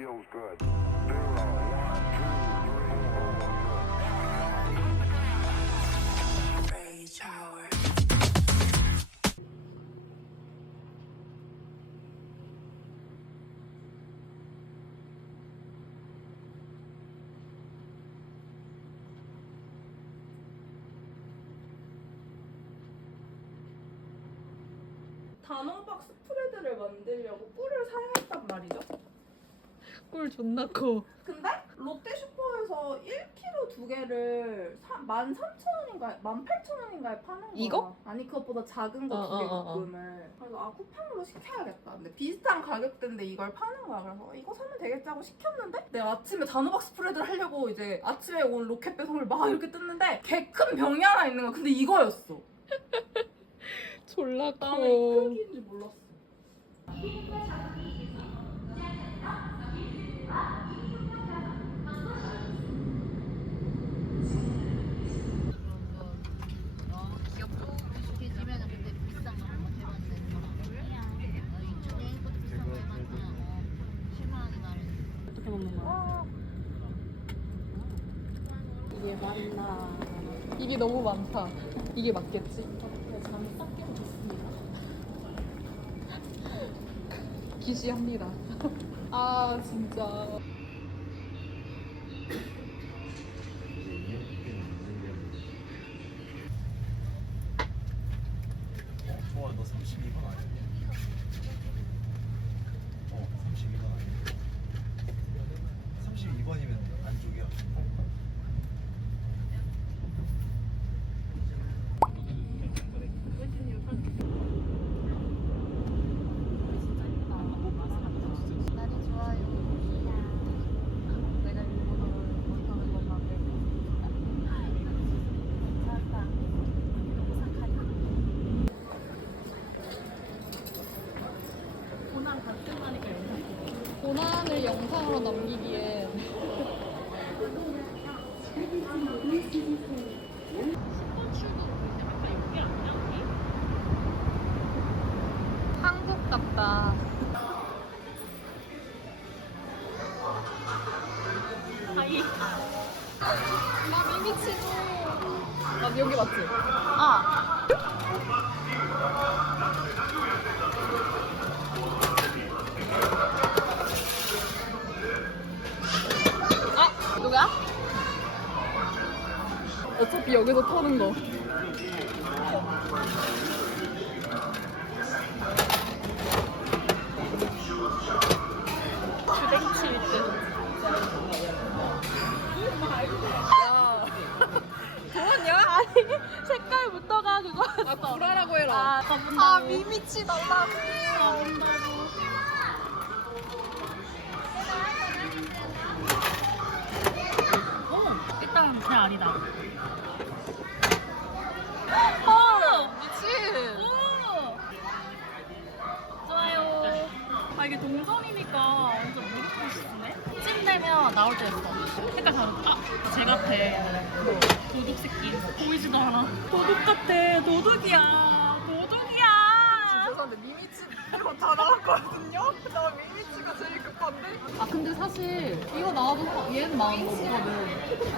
feels good. Zero, one, two, three, four. Rage hour. 단호박 스프레드를 만들려고 꿀을 사야 했단 말이죠. 꿀 존나 커. 근데 롯데 슈퍼에서 1kg 두 개를 13,000원인가에 18,000원인가에 파는 거야. 이거? 아니 그것보다 작은 거 어, 두개 어, 어, 어. 묶음을. 그래서 아 쿠팡으로 시켜야겠다. 근데 비슷한 가격대인데 이걸 파는 거야. 그래서 어, 이거 사면 되겠지 하고 시켰는데 내가 아침에 단호박 스프레드를 하려고 이제 아침에 온 로켓 배송을 막 이렇게 뜯는데 개 큰 병이 하나 있는 거야. 근데 이거였어. 졸라 커. 나는 이 크기인지 몰랐어. 이쪽에 이것도 비싼 거 해봤는데 어, 7만 원이나 어떻게 먹는 거야? 이게 맞나? 입이 너무 많다. 이게 맞겠지? 잠이 싹 깨고 좋습니다. 기시합니다. 아 진짜. 좋아 너 32번 아니야? 어 32번 아니야? 32번이면 안쪽이야 날이 좋아요 내가 일본어를 못하는 것만 빼고 괜찮다 오사카리 고난을 남기기엔 한국 같다. 터는 거. 주댕칠 듯. 야. 그거냐? 아니 색깔부터가 그거였어. 아 구라라고 해라. 아, 아 미미치 달라고. 일단 그냥 아니다 어 미친. 좋아요 아 이게 동선이니까 완전 무릎 보시네 찜 되면 나올 때 됐어 색깔 다르다 아, 제 같아 도둑 새끼 보이지도 않아 도둑 같아 도둑이야 도둑이야 죄송한데 미미치 이거 다 나왔거든요? 나 미미치가 제일 급한데? 아 근데 사실 이거 나와도 얘는 나온 거거든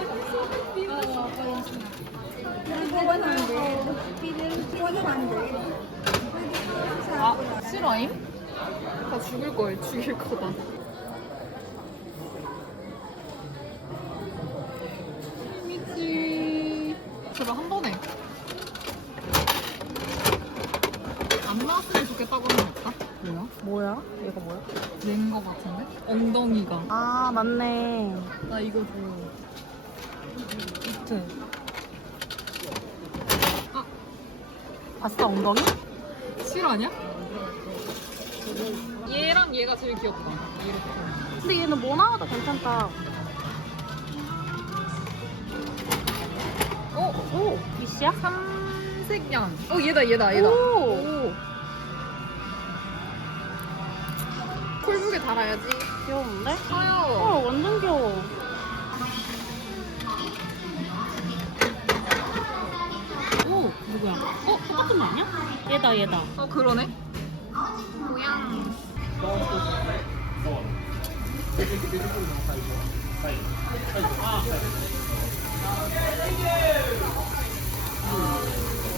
아 실화임? 다 죽을 거예요 죽일 거다 미미치 제발 한 번에 안 나왔으면 좋겠다고 없다? 뭐야? 뭐야? 얘가 뭐야? 낸거 같은데? 엉덩이가 아 맞네. 나 이거 줘 이트 봤어 엉덩이? 실화냐? 얘랑 얘가 제일 귀엽다 이렇게 근데 얘는 뭐 나와도 괜찮다. 어? 오, 이씨야? 삼색양 어 얘다 얘다 얘다 오, 콜북에 달아야지 귀여운데? 사요 얘다, 얘다. 어 그러네 고양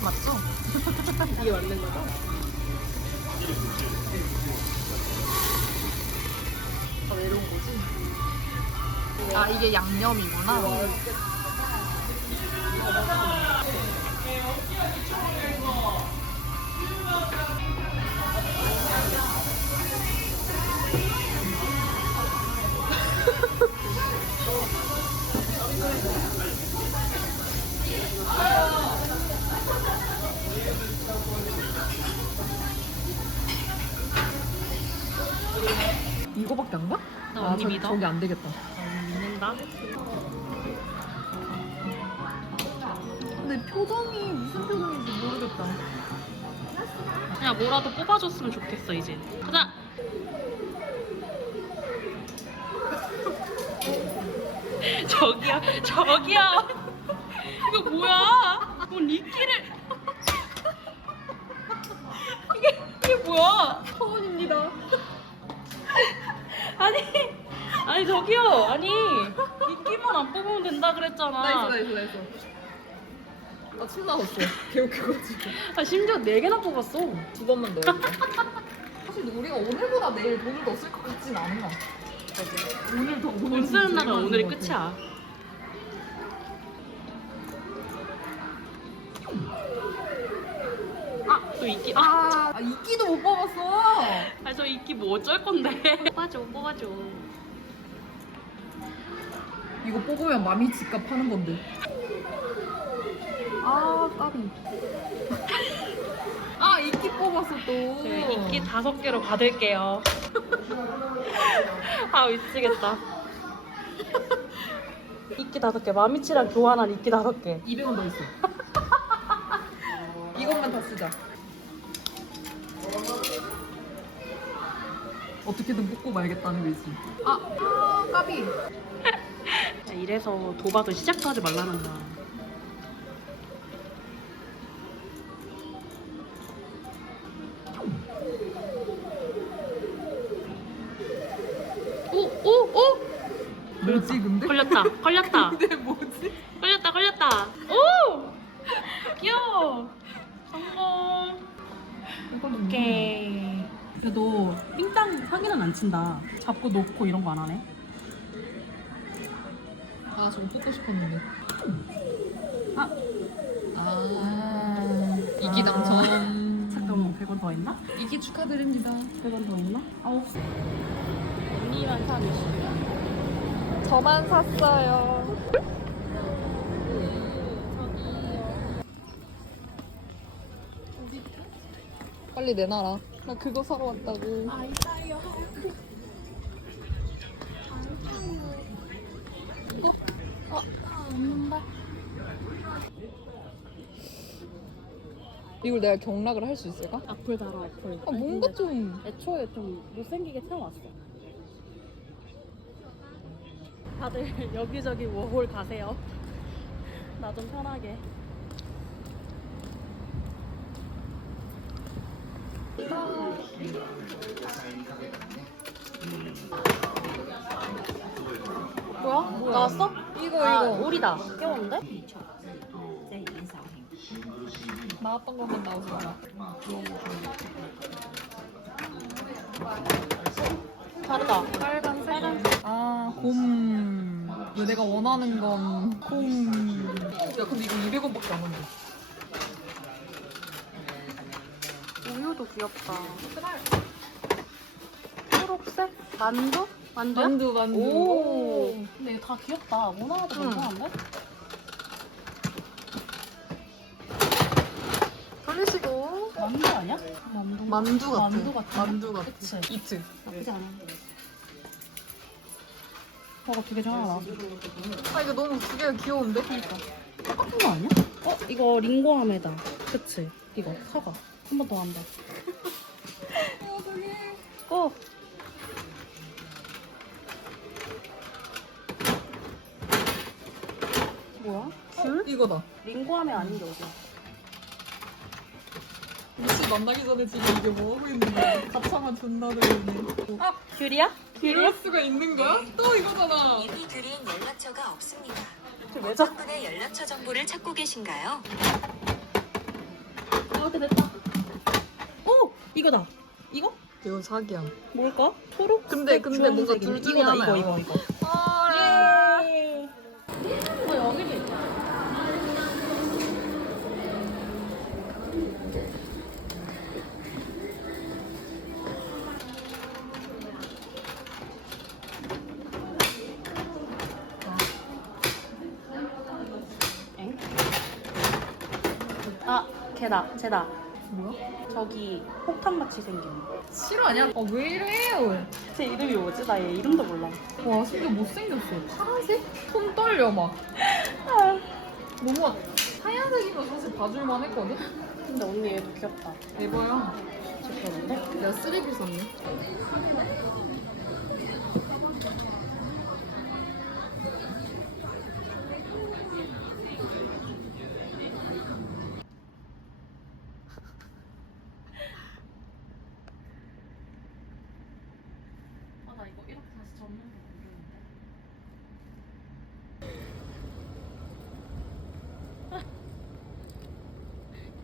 맞죠? 이게 맞는 거죠? 아, 왜 이런 거지? 아, 이게 양념이구나. 이거밖에 안 가? 나 언니 믿어? 저기 안 되겠다. 믿는다. 근데 표정이 무슨 표정인지 모르겠다. 그냥 뭐라도 뽑아줬으면 좋겠어 이제. 가자. 저기야, 저기야. 이거 뭐야? 뭐 리끼를. 이게 이게 뭐야? 서원입니다. 아니, 아니 저기요, 아니 리끼만 안 뽑으면 된다 그랬잖아. 나이스, 나이스, 나이스. 아, 침 나왔어. 개웃겨가지고. 아 심지어 네 개나 뽑았어. 두 번만 돼. 사실 우리가 오늘보다 내일 돈을 더 쓸 것 같진 않아. 오늘 더 오늘 돈 쓰는 날은 오늘이 끝이야. 아, 또 이끼. 아, 아, 아 이끼도 못 뽑았어. 아, 저 이끼 뭐 어쩔 건데. 뽑아줘, 뽑아줘. 이거 뽑으면 마미 집값 하는 건데. 아, 까비. 아, 이끼 뽑았어 또. 네, 이끼 다섯 개로 받을게요. 아, 미치겠다. 이끼 다섯 개, 마미치랑 교환한 이끼 다섯 개. 200원 더 있어. 이것만 다 쓰자. 어떻게든 뽑고 말겠다는 거지. 아, 아 까비. 자, 이래서 도박을 시작도 하지 말라는 거야. 귀여워 성공 오케이 그래도 삥땅 사기는 안 친다 잡고 놓고 이런 거 안 하네 아, 저거 뽑고 싶었는데. 아. 아, 이기 당첨. 잠깐만 100원 더 했나? 이기 축하드립니다. 100원 더 했나? 아홉 언니만 사 몇시야 저만 샀어요. 빨리 내놔라. 나 그거 사러 왔다고. 이걸 내가 경락을 할 수 있을까? 악플 달아 악플 아, 뭔가 좀 애초에 좀 못생기게 태워왔어 다들 여기저기 워홀 가세요 나 좀 편하게 뭐야? 나왔어? 이거 아, 이거 오리다 깨웠는데? 나왔던 것만 나오지 마라. 다르다 빨간 빨간색 아, 곰. 왜 내가 원하는 건 곰. 야, 근데 이거 200원밖에 안 한다. 우유도 귀엽다 초록색? 만두? 만두야? 만두, 만두. 오 근데 이거 다 귀엽다 원하나도 응. 괜찮은데? 설레시고. 만두 아니야? 만두 만두 같아. 만두 같아 만두 같아. 그치? 이트. 나쁘지 않아 저거 두개중 하나 나왔어 아, 이거 너무 두 개가 귀여운데? 똑같은 거 아니야? 어? 이거 링고아메다 그치? 이거 사과 한 번 더 한다 어 뭐야? 줄? 이거다. 링고아메 아닌 게 어디야? 혹시 만나기 전에 지금 이게 뭐 하고 있는 거야? 가차만 존나 들리네. 귤이야? 이럴 수가 있는 거야? 또 이거잖아. 이미 드린 연락처가 없습니다. 왜 저? 분의 연락처 정보를 찾고 계신가요? 됐다. 오! 이거다. 이거? 이건 사기야. 뭘까? 초록? 근데 근데 뭔가 둘 중에 이거다, 하나야. 이거, 이거, 이거. 예. 어, 여기도 있다. 엥? 아, 걔다, 쟤다. 뭐야? 저기 폭탄 같이 생긴. 실화냐? 아 왜 이래요? 제 이름이 뭐지? 나 얘 이름도 몰라. 와 진짜 못생겼어. 파란색? 손 떨려 막. 너무 하얀색이면 사실 봐줄만 했거든? 근데 언니 얘도 귀엽다. 에버야. 귀여운데? 내가 쓰레기 썼네. 아, 나 이거 이렇게 다시 접는 거 모르는데.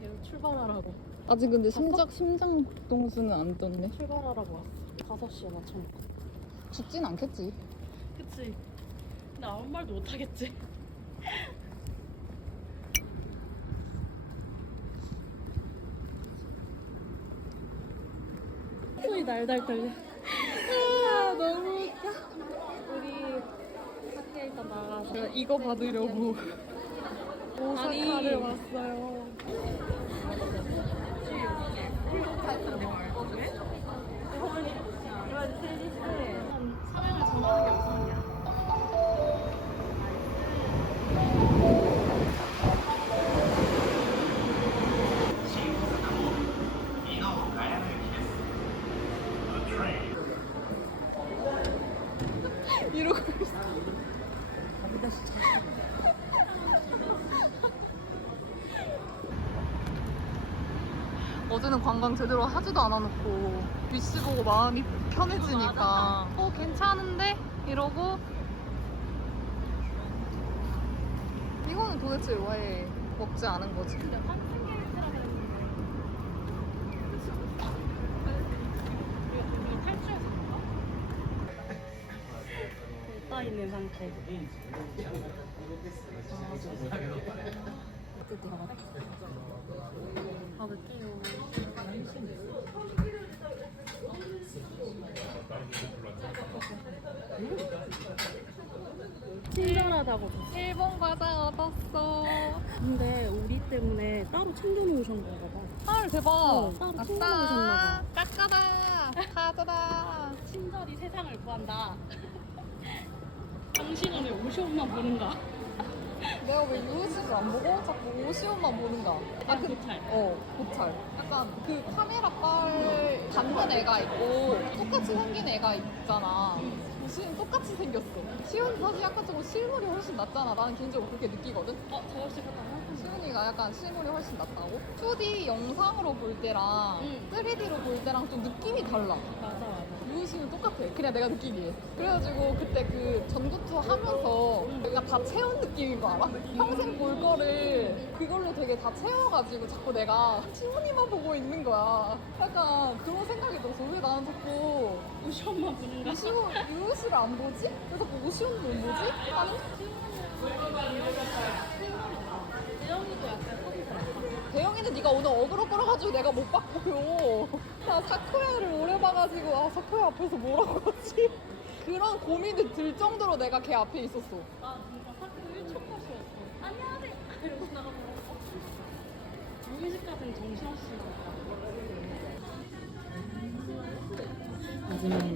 얘 출발하라고. 아직 근데 심장 심장 동수는 안 떴네. 출발하라고 왔어. 5시에 맞춰놓고. 죽진 않겠지. 그치? 근데 아무 말도 못하겠지? 손이 날달 떨려. 아, 너무 웃겨. 우리 밖에 일단 나가서 이거 받으려고 오사카를 왔어요. 어제는 관광 제대로 하지도 않아놓고 위시 보고 마음이 편해지니까 어 괜찮은데 이러고 이거는 도대체 왜 먹지 않은 거지? 떠 있는 상태. 가볼게요. 친절하다고 줬어. 일본 과자 얻었어. 근데 우리 때문에 따로 챙겨놓으셨나 봐. 헐 대박. 어, 따로 챙겨놓으셨나 봐. 까까다. 카드다. 친절히 세상을 구한다. 당신은 왜 오시옷만 보는가? 내가 왜 유우식을 안 보고 자꾸 오시온만 보는가? 아, 그, 고찰. 어, 고찰. 약간 그 카메라 빨 닮은 애가 있고 똑같이 생긴 애가 있잖아. 시은 똑같이 생겼어. 시은 사실 약간 조금 실물이 훨씬 낫잖아. 나는 개인적으로 그렇게 느끼거든. 어, 저걸 시켰다고? 시은이가 약간 실물이 훨씬 낫다고? 2D 영상으로 볼 때랑 응. 3D로 볼 때랑 좀 느낌이 달라. 맞아, 유우씨는 똑같아. 그냥 내가 느끼기에. 그래가지고 그때 그 전국 투어 하면서 내가 다 채운 느낌인 거 알아? 평생 볼 거를 그걸로 되게 다 채워가지고 자꾸 내가 시훈이만 보고 있는 거야. 약간 그런 생각이 들어서 왜 나는 자꾸 오시옷만 보는가? 오시훈, 유우씨를 안 보지? 왜 자꾸 오시훈도 못 보지? 아니? 재영이도 약간 허리가 대영이는 네가 오늘 어그로 끌어가지고 내가 못 봤고요. 나 사쿠야를 오래 봐가지고 아 사쿠야 앞에서 뭐라고 하지? 그런 고민이 들 정도로 내가 걔 앞에 있었어. 나 진짜 사쿠 1초 컷이었어. 안녕하세요. 이러고 나가고. 유미식까지는 정신없이 마지막